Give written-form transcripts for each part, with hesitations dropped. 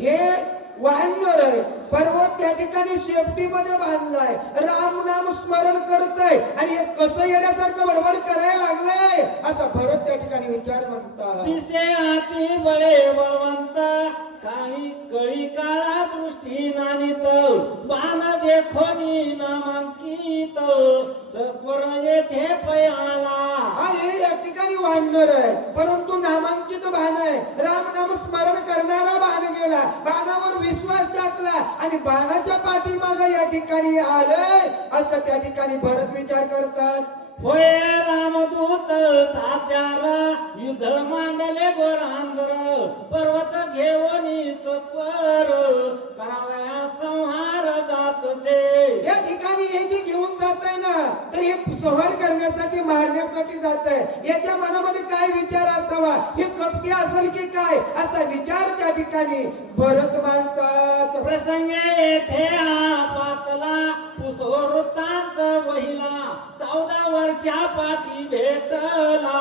हे वाहनर आहे. पर्वत त्या ठिकाणी सेफ्टी मध्ये बांधलाय, राम नाम स्मरण करतय आणि हे कसं येण्यासारखं बडबड करायला लागलंय असा भरत त्या ठिकाणी विचार म्हणतात. दिसे हाती बळे बळवंत काळी कळी काळा दृष्टी नानित बाण देखोनी नामांकित सत्वर येथे पयाला. हे या ठिकाणी वाहनर आहे परंतु नामांकित बाण आहे. राम नाम स्मरण करणारा बाण गेला, बाणावर विश्वास टाकला आणि बाणाच्या पाठीमागे या ठिकाणी आलंय असं त्या ठिकाणी भरत विचार करतात. होय रामदूत साचार युद्ध मांडले गोरांदर पर्वत घेऊनी सत्वर कराव्या संहार जातसे. या ठिकाणी हे जे घेऊन जात आहे ना तर हे संहार करण्यासाठी मारण्यासाठी जात आहे. याच्या मनामध्ये काय विचार असावा, हे कपटी असेल की काय असा विचार त्या ठिकाणी भरत मांडतात. प्रसंग येथे पातला पुसोरतांत वहिला 14 वर्षा पाठी भेटला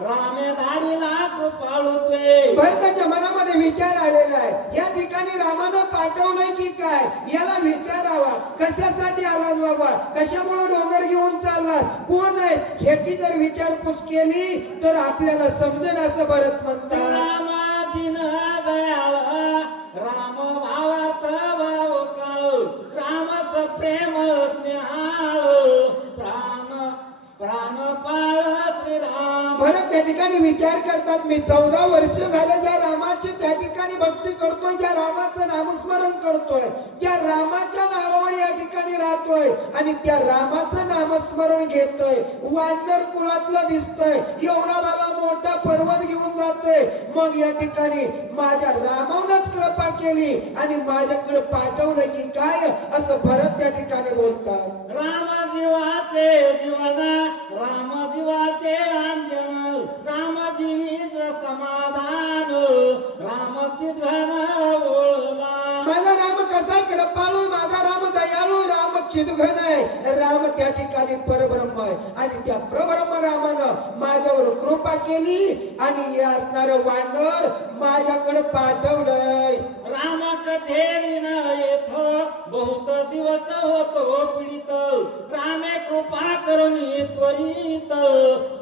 रामे धाडीला कृपाळुत्वे. भरताच्या मनामध्ये विचार आलेला आहे, या ठिकाणी रामानं पाठवलंय की काय याला विचारावा. कशासाठी आलास बाबा, कशामुळे डोंगर घेऊन चाललास, कोण आहेस, ह्याची जर विचारपूस केली तर आपल्याला समजेल असं भरत म्हणतात. रामा दिन दयाळ राम भावार्थ भाव काळ रामच प्रेम स्नेहाळ प्राण प्राणपाळ श्रीराम. भरत त्या ठिकाणी विचार करतात, मी 14 वर्ष झालं ज्या रामाची त्या ठिकाणी भक्ती करतोय, ज्या रामाचं नामस्मरण करतोय, ज्या रामाच्या नावावर या ठिकाणी राहतोय आणि त्या रामाचं नामस्मरण घेतोय. वानर कुळातलं दिसतोय, एवढा मला मोठा पर्वत घेऊन जातोय, मग या ठिकाणी माझ्या रामावरच कृपा केली आणि माझ्याकडे पाठवलं की काय असं भरत त्या ठिकाणी बोलतात. राम जीवाचे जीवन राम जीवाचे अंजन राम जीवीच समाधान रामची घन ओळला. माझा राम कसा कृपाळू, माझा राम दयाळू, राम चिदघन आहे. राम त्या ठिकाणी परब्रह्म आहे आणि त्या परब्रह्म रामानं माझ्यावर कृपा केली आणि हे असणार वानर माझ्याकडे पाठवलंय. राम कथे विन येथ बहुत दिवस होतो पीडित रामे कृपा करुणी त्वरित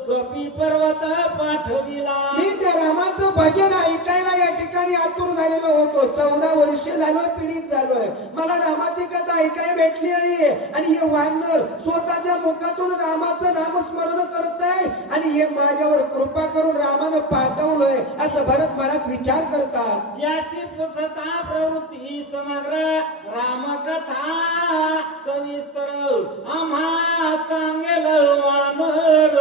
कपी पर्वत पाठविला. मी त्या रामाचं भजन ऐकायला या ठिकाणी आतुर झालेलो होतो. 14 वर्ष झालोय, पीडित झालोय, मला रामाची कथा ऐकायला भेटली आहे आणि हे वानर स्वतःच्या मुखातून रामाचं नामस्मरण करतय आणि हे माझ्यावर कृपा करून रामानं पाठवलंय असं भरत मनात विचार करतात. याची पुसता प्रवृत्ती समग्र रामकथा सविस्तर आम्हा सांगेल वानर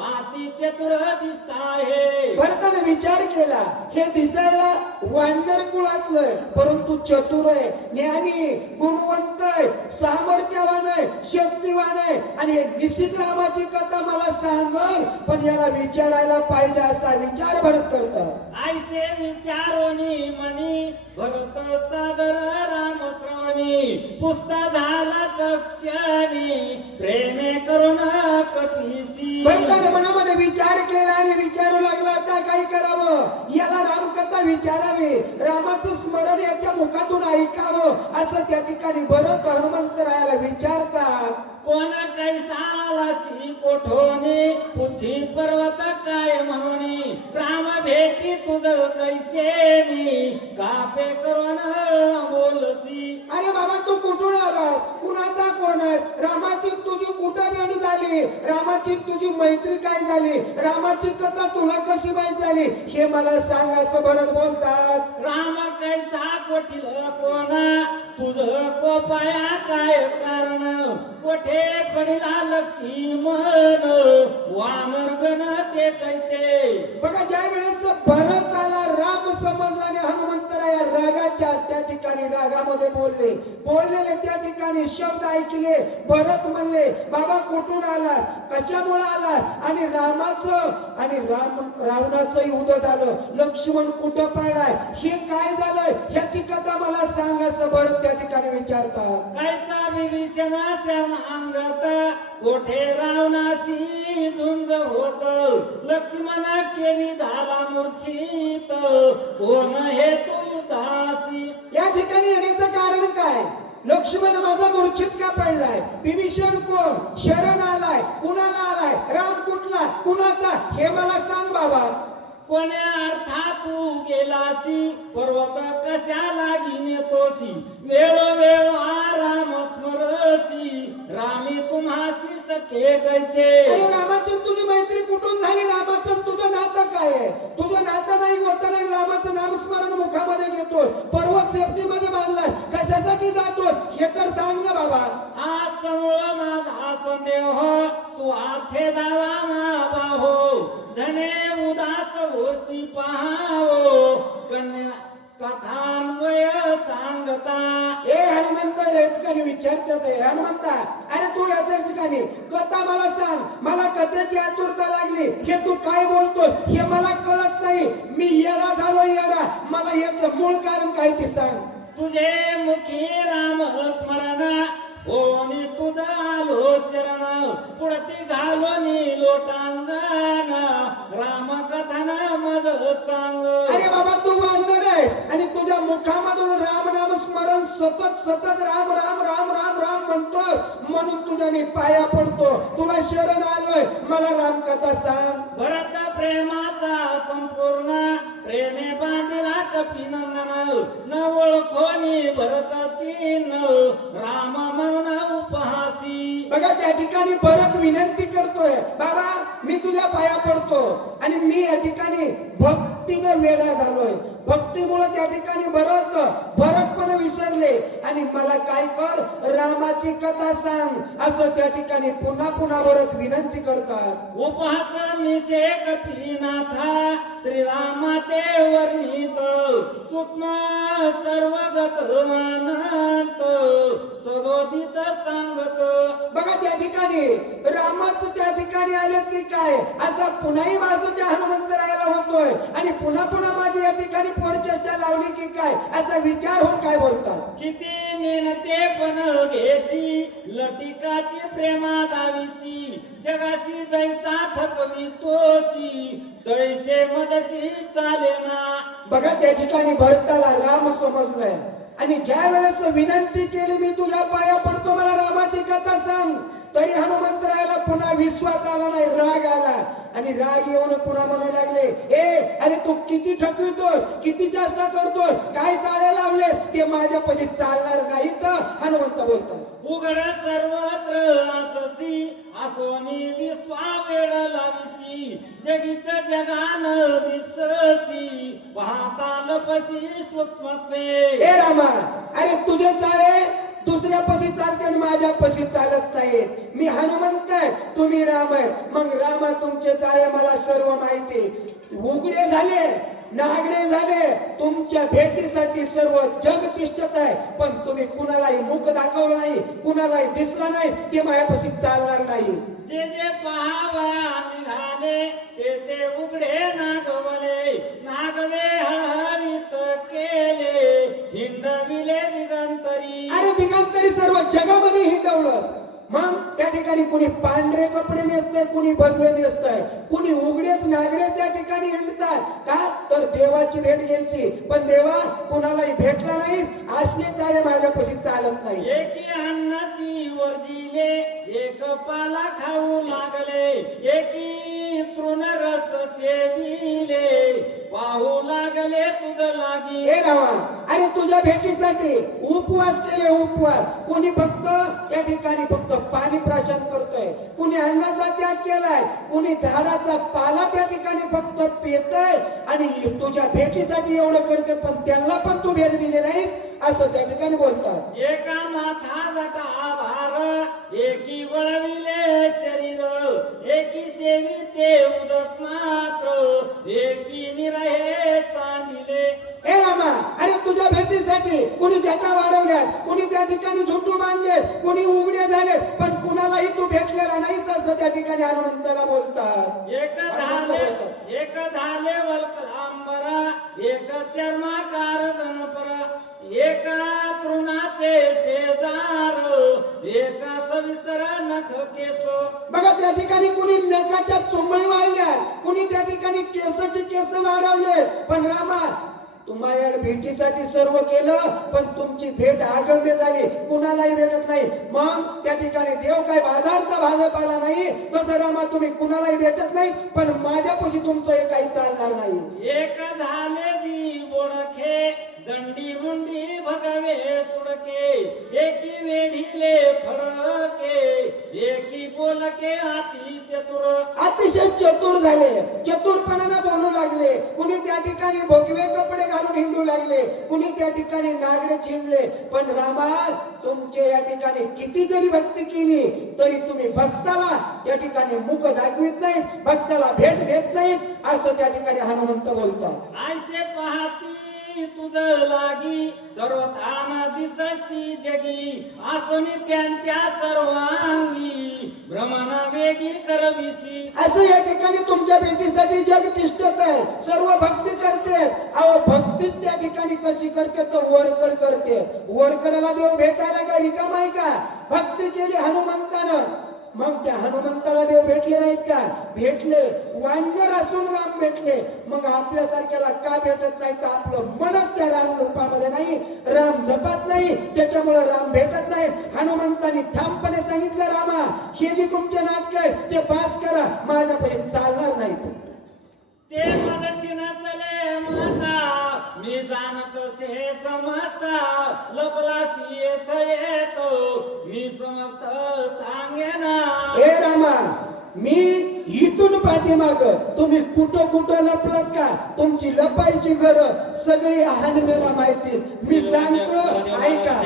अति चतुर दिसता आहे. भरताने विचार केला, हे दिसायला वानर कुळातलंय परंतु चतुर आहे, ज्ञानी, गुणवंत आहे, सामर्थ्यवान आहे, शक्तिवान आहे आणि हे निश्चित रामाची कथा मला सांगल, पण याला विचारायला पाहिजे असा विचार भरत करतात. ऐसे विचारोनी मनी भरत सादर राम श्रवणी पुस्ता झाला तक्षणी प्रेमे करून कपीसी. भरताने मनामध्ये विचार केला आणि विचारू लागला, आता काय करावं, याला रामकथा विचारावी, रामाचं स्मरण याच्या मुखातून ऐकावं असं त्या ठिकाणी भरत हनुमंतरायाला विचारतात. कोण कैसालासी कोठोनी पुची पर्वत काय म्हणून राम भेटी तुझ कैसेनी कापे करून बोलसी. अरे बाबा तू कुठून आलास, कुणाचा कोण आहेस, रामाची तुझी कुठं भेट झाली, रामाची तुझी मैत्री काय झाली, रामाची कथा तुला कशी माहित झाली हे मला सांग असं भरत बोलतात. राम कैसा कोठील कोण तुझ कोपाया काय कारण कोठे पडिला लक्ष्मण वानर गण ते कैचे. बघा ज्या वेळेस भरत आला, राम समजला आणि हनुमंतराया रागाच्या त्या ठिकाणी रागामध्ये बोललेले त्या ठिकाणी शब्द ऐकले. भरत म्हणले, बाबा कुठून आलास, कशामुळे आलास आणि रामाचं आणि रावणाचं युद्ध झालं, लक्ष्मण कुठं पडलाय, हे काय झालंय ह्याची कथा मला सांग असं भरत त्या ठिकाणी विचारतात. कायचा विभीषण अंगत कोठे रावणाशी झुंज होत लक्ष्मण केवी झाला मूर्छित कोण हे तू उदासी. या ठिकाणी येण्याचं कारण काय? लक्ष्मण माझा मूर्छित का पडलाय? विभीषण कोण? शरण आलाय? कुणाला आलाय? राम कुठला? कुणाचा? हे मला सांग बाबा. कोण्या अर्था तू गेलासी, पर्वत कशाला घेतोसी, वेळोवेळ राम स्मरसी, रामी तुम्हासी सखे कैचे. अरे रामाची तुझी मैत्री कुठून झाली? रामाचं तुझं नातं काय आहे? तुझं नातं नाही होतं नाही, रामाचं नामस्मरण मुखामध्ये घेतोस, पर्वत सेफ्टीमध्ये बांधलाय, कशासाठी जातोस हे तर सांग ना बाबा. हा समूळ माझा संदेह, तू आछे दावा मावा हो, जने उदास होसी पाहावो, कन्या कथान्वय सांगता. ए हनुमंत या ठिकाणी विचारतात आहे, हनुमंता अरे तू याच्या ठिकाणी कथा मला सांग, मला कथेची आतुरता लागली, हे तू काय बोलतोस हे मला कळत नाही, मी येडा झालो येडा, मला याचं मूळ कारण काय ते सांग. तुझे मुखी राम स्मरण, होनी तुझा आलो शरण, पुढती घालोनी लोटांगण, राम कथन मज सांग. अरे बाबा तू वाढणार आहेस आणि तुझ्या मुखामधून राम नाम स्मरण सतत सतत राम राम राम राम राम म्हणतोस, म्हणून तुझ्या मी पाया पडतो, तुला शरण आलोय, मला राम कथा सांग. भरत प्रेमाचा संपूर्ण, प्रेमे बांधिला कपिनंदन, न ओळखोनी भरताची न, राम म्हणून उपहासी. बघा त्या ठिकाणी भरत विनंती करतोय, बाबा मी तुझ्या पाया पडतो, आणि मी या ठिकाणी भक्तीने वेडा झालोय, भक्तीमुळे त्या ठिकाणी भरतपणे विसरले, आणि मला काय कर, रामाची कथा सांग, असं त्या ठिकाणी पुन्हा पुन्हा भरत विनंती करतात. उपहास मिसे कपिनाथा, श्रीराम ते वर्णित, सूक्ष्म सर्वगत अनंत, सदोदित सांगत. बघा त्या ठिकाणी रामाच त्या ठिकाणी आले की काय, असा पुन्हाही माझं त्या हनुमंतरायाला होतोय, आणि पुन्हा पुन्हा माझी या ठिकाणी पोरचर्चा लावली की काय, असा विचार होऊन काय बोलतात. किती नेनते पण घेसी, लटिकाची प्रेमा दाविसी, जगासी जैसा ठकवी तोसी, तैसे मजसी चालेना. बघा त्या ठिकाणी भरताला राम समजलाय, आणि ज्या वेळेस विनंती केली मी तुझ्या पाया पडतो, मला रामाची कथा सांग, तरी हनुमंतरायाला पुन्हा विश्वास आला नाही, राग आला, आणि राग येऊन पुन्हा म्हणू लागले, ए अरे तू किती ठकवितोस, किती चेष्टा करतोस, काय चाळे लावलेस, ते माझ्यापाशी चालणार नाही. तर हनुमंत बोलतात, उघड सर्वत्र अससी, असोनी विश्वा वेळ लाविसी, जगीच जगान दिससी, पाहता लपसी सूक्ष्मत्वे. ए रामा अरे तुझे चाळे दुसऱ्यापाशी चालते आणि माझ्यापाशी चालत नाहीत, मी हनुमंत आहे, तुम्ही राम आहे, मग रामा तुमचे चाळे मला सर्व माहिती, उघडे झाले नागडे झाले, तुमच्या भेटीसाठी सर्व जग तिष्ठत आहे, पण तुम्ही कुणालाही मुख दाखवलं नाही, कुणालाही दिसला नाही, ते माझ्यापाशी चालणार नाही. जे जे पाहावा निघाले, ते ते उघडे नागवले, नागवे हळहळीत केले, हिंडविले दिगंतरी. अरे दिगंतरी सर्व जगामध्ये हिंडवलंस, मग त्या ठिकाणी कुणी पांढरे कपडे नेसतंय, कुणी भगवे नेसतंय, कुणी उघडेच नागडे त्या ठिकाणी हिंडतात, का तर देवाची भेट घ्यायची, पण देवा कुणालाही भेटला नाहीस, असले चाले माझ्यापाशी चालत नाही. एकी अन्नाची वर्जिले, एक पाला खाऊ लागले, एकी तृण रस सेविले, पाहू लागले तुझ लागी. हे रामा अरे तुझ्या भेटीसाठी उपवास केले, उपवास, कोणी फक्त त्या ठिकाणी फक्त पाणी प्राशन करतोय, कुणी अन्नाचा त्याग केलाय, कुणी झाडाचा पाला त्या ठिकाणी फक्त पितय, आणि तुझ्या भेटीसाठी एवढं करते, पण त्यांना पण तू भेट दिली नाहीस, असं त्या ठिकाणी बोलतात. एका माथा जटा भार, एकी वळविले शरीर, एकी सेविते उदक मात्र, एकी निरहे सांडिले. हे रामा अरे तुझ्या भेटीसाठी कुणी जटा वाढवल्यात, कुणी त्या ठिकाणी झुंटू बांधले, कुणी उघडे झाले, पण कुणालाही तू भेटलेला नाहीस, असं त्या ठिकाणी हनुमंताला बोलतात. एक झाले वल्कलांबर, एक चर्माकार गणपर, एक तृणाचे शेजार, एक सविस्तर नख केस. बघा त्या ठिकाणी कुणी नखाच्या चोंबळी वाढल्या, कुणी त्या ठिकाणी केसाचे केस वाढवले, पण रामा तुम्हाला भेटीसाठी सर्व केलं पण तुमची भेट अगम्य झाली, कुणालाही भेटत नाही. मग त्या ठिकाणी देव काय बाजारचा भाजपाला नाही, तसं रामा तुम्ही कुणालाही भेटत नाही पण माझ्यापाशी तुमचं हे काही चालणार नाही. एक झाले जी बोडखे दंडी मुंडी भगवे सुडके एकी वेढीले फडके एकी बोलके अति चतुर. अतिशय चतुर झाले, चतुरपणाने बोलू लागले. कुणी त्या ठिकाणी भगवे कपडे घालून हिंडू लागले, कुणी त्या ठिकाणी नागडे चिनले. पण रामा तुमचे या ठिकाणी किती जरी भक्ती केली तरी तुम्ही भक्ताला या ठिकाणी मुख दाखवित नाही, भक्ताला भेट देत नाहीत असं त्या ठिकाणी हनुमंत बोलतात. आयसे पाहती तुझ लागी सर्वतान दिससी जगी आसोनी त्यांच्या सर्वांगी भ्रमण वेगी करविसी. असं या ठिकाणी तुमच्या भेटीसाठी जग तिष्ठत आहे, सर्व भक्ती करते. अहो भक्तीच त्या ठिकाणी कशी करते तर वरकड करते. वरकडाला देव भेटायला काय रिकाम आहे का? भक्ती केली हनुमंतानं, मग त्या हनुमंताला देव भेटले नाहीत का? भेटले. वानर असून राम भेटले. मग आपल्यासारख्याला का भेटत नाही तर आपलं मनच त्या राम रूपामध्ये नाही, राम जपत नाही, त्याच्यामुळे राम भेटत नाही. हनुमंतानी ठामपणे सांगितलं रामा हे जे तुमचे नाटक आहे ते पास करा, माझ्यापाशी चालणार नाही. ते मदतीनं चले माता मी जाणत से समजता लपलासी येतो मी समजत सांगेना. हे रामा मी इथून पाठीमाग तुम्ही कुठं कुठं लपलात का? तुमची लपायची घर सगळी हनुमेला माहिती. मी सांगतो ऐका.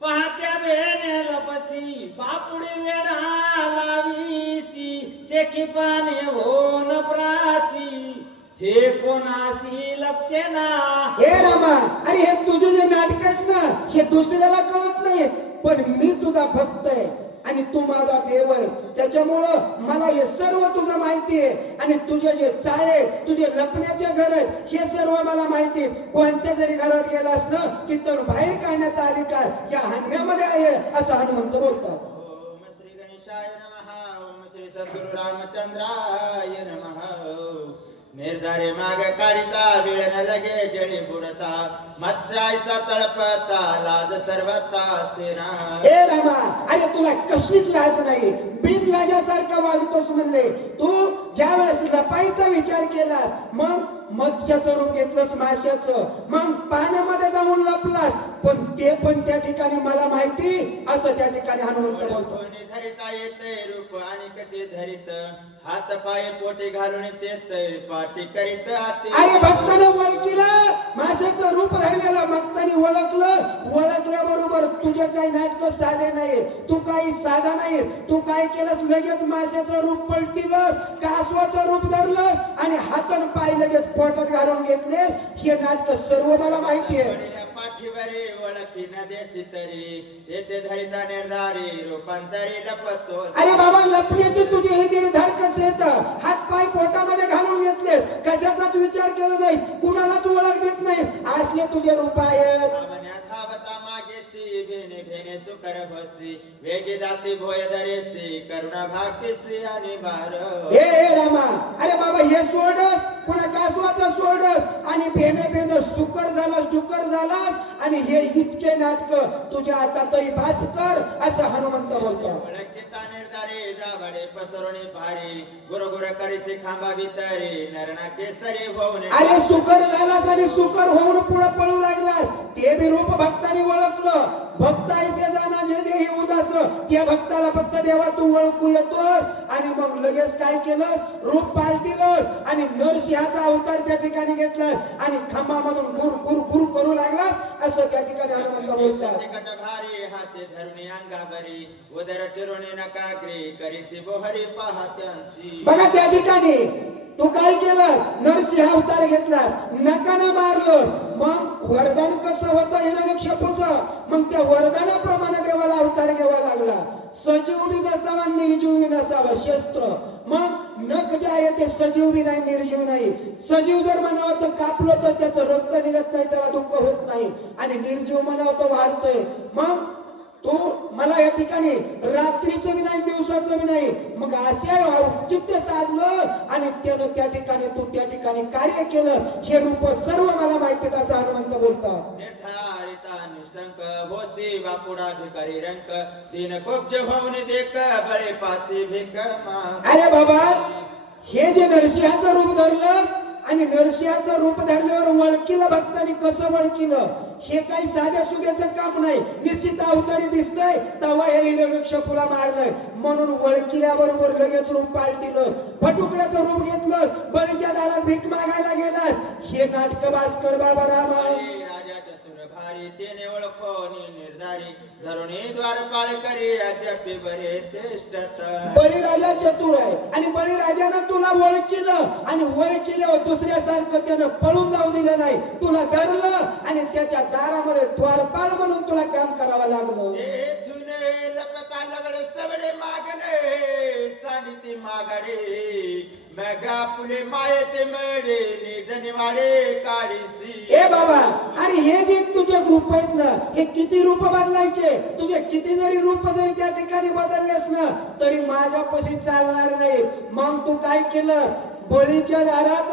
पाहत्या बेने लपसी बापुडी वेढा लावीसी शेकी पाने होन प्रासी हे कोणासी लक्षेना. हे रामा अरे हे तुझे जे नाटक आहेत ना हे दुसऱ्याला कळत नाहीत, पण मी तुझा भक्त आहे आणि तू माझा देव आहेस, त्याच्यामुळं मला हे सर्व तुझं माहिती आहे. आणि तुझे जे चाळे तुझे लपण्याचे घर आहेत हे सर्व मला माहिती आहे. कोणत्या जरी घरात गेलास ना की तर बाहेर काढण्याचा अधिकार या हनुम्यामध्ये आहे असं हनुमंत बोलतात. ओम श्री गणेशाय नमः. ओम श्री सद्गुरु रामचंद्राय नमः. निर्धारे माग काढिता वेळ न लगे जळी बुडता मत्स्यायसा तळपता लाज सर्वता सेना. हे रामा अरे तुला कसलीच लाज नाही, बिन लाजासारखा वागतोस म्हणले. तू ज्या वेळेस लपाईचा विचार केलास मग मत्स्याचं रूप घेतलंस माशाचं, मग पाण्यामध्ये जाऊन लपलास, पण ते पण त्या ठिकाणी मला माहिती असं त्या ठिकाणी हनुमंत बोलतो. धरिता येते रूप आणि कचे धरित हात पाय पोटे घालून तेत पाठी करीत आती. अरे भक्तानं ओळखलं माशाचं रूप धरलेलं, भक्तानी ओळखल्याबरोबर तुझे काही नाटक साधे नाही, तू काही साधा नाहीस. तू काय केलंस लगेच माशाचं रूप पलटिलंस, कासवाचं रूप धरलंस आणि हातन पाय लगेच पोटात घालून घेतलेस. हे नाटक सर्व मला माहिती आहे. पाठीवरी ओळखी न देशी तरी येते धरिता निर्धारी रूपांतरी लपतो. अरे बाबा लपण्याचे तुझे हे निर्धार कसे येतं? हात पाय पोटामध्ये घालून घेतलेस, कशाचाच विचार केला नाही, कुणाला तू ओळख देत नाहीस, असले तुझे रूप आहेत. धावता मागेसी भेने भेने सुकर होसी वेगे दाती भोय धरेसी करुणा भागेसी आणि बार. हे रामा अरे बाबा हे सोडस, पुन्हा कासवाचं सोडस आणि भेने भेने सुकर झालास डुकर झालास आणि हे इतके नाटक तुझ्या हातातही भास कर असं हनुमंत बोलतो. ओळखीता निर्धारी जाबडे पसरुणी भारी गुरु गुरु करीसी खांबा भितरी नरणा केसरी होऊन. अरे सुकर झालास आणि सुकर होऊन पुढे पळू लागलास, ते बी रूप भक्तानी ओळखलं. भक्त ऐसे जाना जे देही उदास, त्या भक्ताला फक्त देवा तू ओळखू येतोस. आणि मग लगेच काय केलं, रूप पालटिलंस आणि नरसिंहाचा अवतार त्या ठिकाणी घेतलास आणि खांबामधून गुर गुर गुर करू लागलास असं त्या ठिकाणी हनुमंत बोलतात. तिकट भारी हाते धरुणी अंगाभरी उदर चिरुणी नकाग्री करीसी बोहरी पाहत्यांची. बघा त्या ठिकाणी तू काय केलास, नरसिंह अवतार घेतलास, नकानं मारलोस. मग वरदान कसं होतं हिरण्यकश्यपूचं, मग त्या वरदानाप्रमाणे देवाला अवतार घ्यावा लागला. सजीव बी नसावा निर्जीव बी नसावा शस्त्र. मग नख जे आहे ते सजीव बी नाही निर्जीव नाही. सजीव जर म्हणावं तर कापलं तर त्याचं रक्त निघत नाही, त्याला दुःख होत नाही. आणि निर्जीव म्हणावं तर वाढतोय. मग तू मला या ठिकाणी रात्रीचं बी नाही दिवसाचं बी नाही, मग असे औचित्य साधलं आणि त्यानं त्या ठिकाणी तू त्या ठिकाणी ठिकाणी कार्य केलं. हे रूप सर्व मला माहिती आहे, असं हनुमंत बोलतात. निर्धारिता निष्ठंक होसी बापुडा भिकारी रंक दिन कोपज होऊन देख बळे पासी भिक माग. अरे बाबा, हे जे नरसिंहाचं रूप धरलंस आणि नरसिंहाचं रूप धरल्यावर वळकीला भक्तांनी कसं वळकीलं, हे काही साध्या सुध्याचं काम नाही. निश्चित अवतारी दिसतंय तेव्हा हे हिरण्यक्ष फुला मारलंय म्हणून वळकिल्याबरोबर लगेच रूप पालटिलं. फटुकड्याचं रूप घेतलंस, बळीच्या दारात भीक मागायला गेलास. हे नाटक भास्कर बाबा रामा. राजा चतुर भारी तेने ओळखोनी निर्धारी धरुणी द्वारपाळ करी अद्याप बरे तेष्टत. बळीराजा चतुर आहे आणि बळीराजानं तुला ओळखीलं आणि ओळखील्यावर दुसऱ्यासारखं त्यानं पळून जाऊ दिलं नाही. तुला धरलं आणि त्याच्या दारामध्ये द्वारपाल म्हणून तुला काम करावं लागलं. जुने लपता लगडे सबडे मागणे सांडिती मागाडे मगा फुले मायेचे मळे निजनी वाडे काढीसी. ए बाबा, अरे हे जे तुझे रूप आहेत ना, हे किती रूप बदलायचे, तुझे किती जरी रूप जरी त्या ठिकाणी बदललेस ना तरी माझ्यापाशी चालणार नाही. मग तू काय केलं, बळीच्या दारात